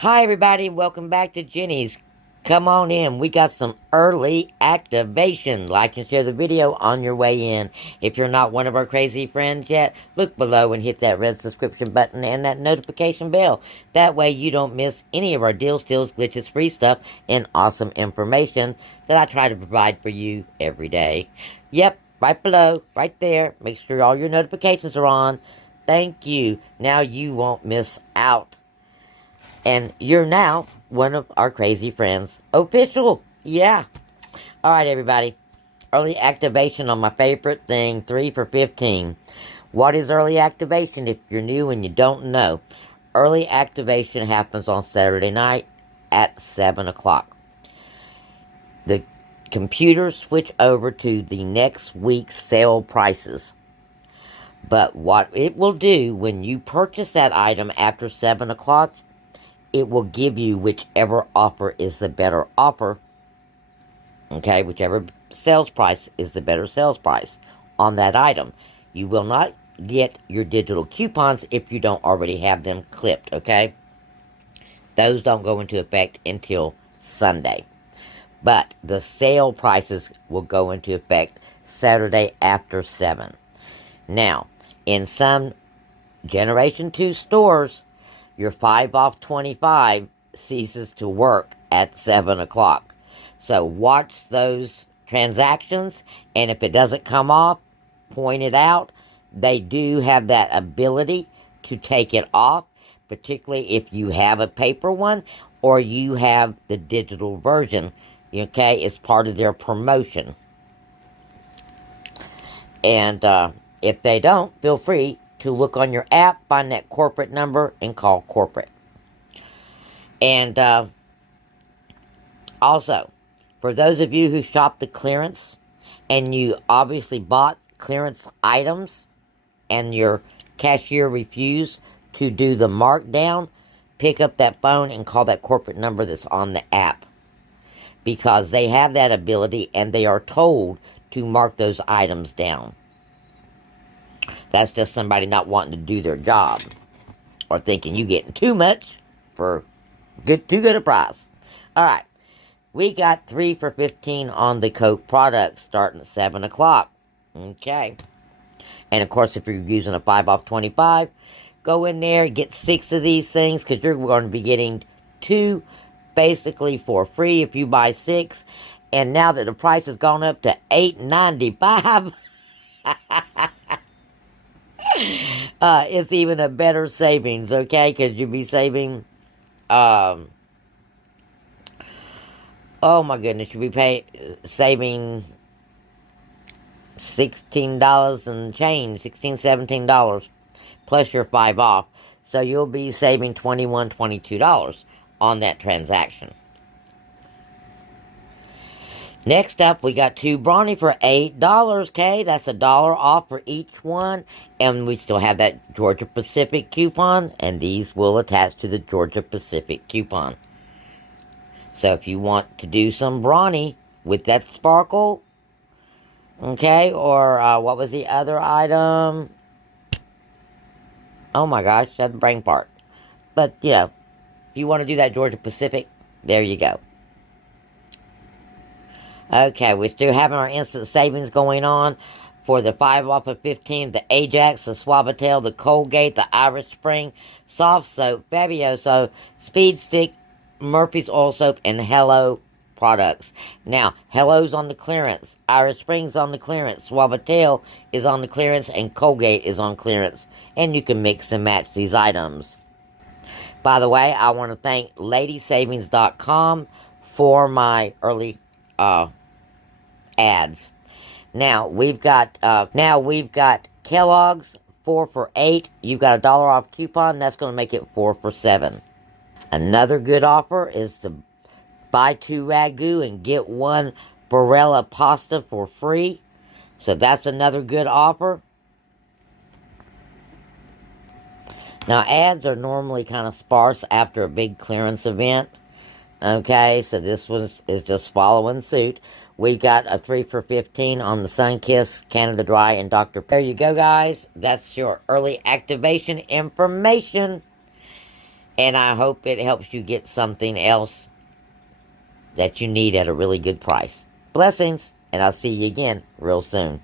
Hi, everybody. Welcome back to Jenny's. Come on in. We got some early activation. Like and share the video on your way in. If you're not one of our crazy friends yet, look below and hit that red subscription button and that notification bell. That way you don't miss any of our deals, steals, glitches, free stuff, and awesome information that I try to provide for you every day. Yep, right below, right there. Make sure all your notifications are on. Thank you. Now you won't miss out. And you're now one of our crazy friends. Official. Yeah. Alright, everybody. Early activation on my favorite thing, 3 for 15. What is early activation if you're new and you don't know? Early activation happens on Saturday night at 7 o'clock. The computers switch over to the next week's sale prices. But what it will do when you purchase that item after 7 o'clock, it will give you whichever offer is the better offer. Okay, whichever sales price is the better sales price on that item. You will not get your digital coupons if you don't already have them clipped, okay? Those don't go into effect until Sunday. But the sale prices will go into effect Saturday after 7. Now, in some Generation 2 stores, your 5 off 25 ceases to work at 7 o'clock. So watch those transactions, and if it doesn't come off, point it out. They do have that ability to take it off, particularly if you have a paper one or you have the digital version. Okay, it's part of their promotion. And if they don't, feel free to look on your app, find that corporate number, and call corporate. And also, for those of you who shop the clearance, and you obviously bought clearance items, and your cashier refused to do the markdown, pick up that phone and call that corporate number that's on the app. Because they have that ability, and they are told to mark those items down. That's just somebody not wanting to do their job. Or thinking you getting too much for too good a price. Alright. We got 3 for 15 on the Coke products starting at 7 o'clock. Okay. And of course, if you're using a 5 off 25, go in there, get 6 of these things, because you're going to be getting 2 basically for free if you buy 6. And now that the price has gone up to $8.95, it's even a better savings, okay? Because you'll be saving, oh my goodness, you'll be saving $16 and change, $16, $17, plus your 5 off. So you'll be saving $21, $22 on that transaction. Next up, we got 2 Brawny for $8, okay? That's $1 off for each one. And we still have that Georgia Pacific coupon, and these will attach to the Georgia Pacific coupon. So if you want to do some Brawny with that sparkle, okay, or what was the other item? Oh my gosh, I had the brain part. But, yeah, if you want to do that Georgia Pacific, there you go. Okay, we're still having our instant savings going on for the 5 off of 15, the Ajax, the Suavitel, the Colgate, the Irish Spring, Soft Soap, Fabioso, Speed Stick, Murphy's Oil Soap, and Hello products. Now, Hello's on the clearance, Irish Spring's on the clearance, Suavitel is on the clearance, and Colgate is on clearance. And you can mix and match these items. By the way, I want to thank LadySavings.com for my early ads. Now we've got Kellogg's 4 for $8. You've got a $1 off coupon. That's going to make it 4 for $7. Another good offer is to buy 2 Ragu and get 1 Barilla pasta for free. So that's another good offer. Now ads are normally kind of sparse after a big clearance event. Okay, so this one is just following suit. We've got a 3 for 15 on the Sunkist, Canada Dry, and Dr. There you go, guys. That's your early activation information. And I hope it helps you get something else that you need at a really good price. Blessings, and I'll see you again real soon.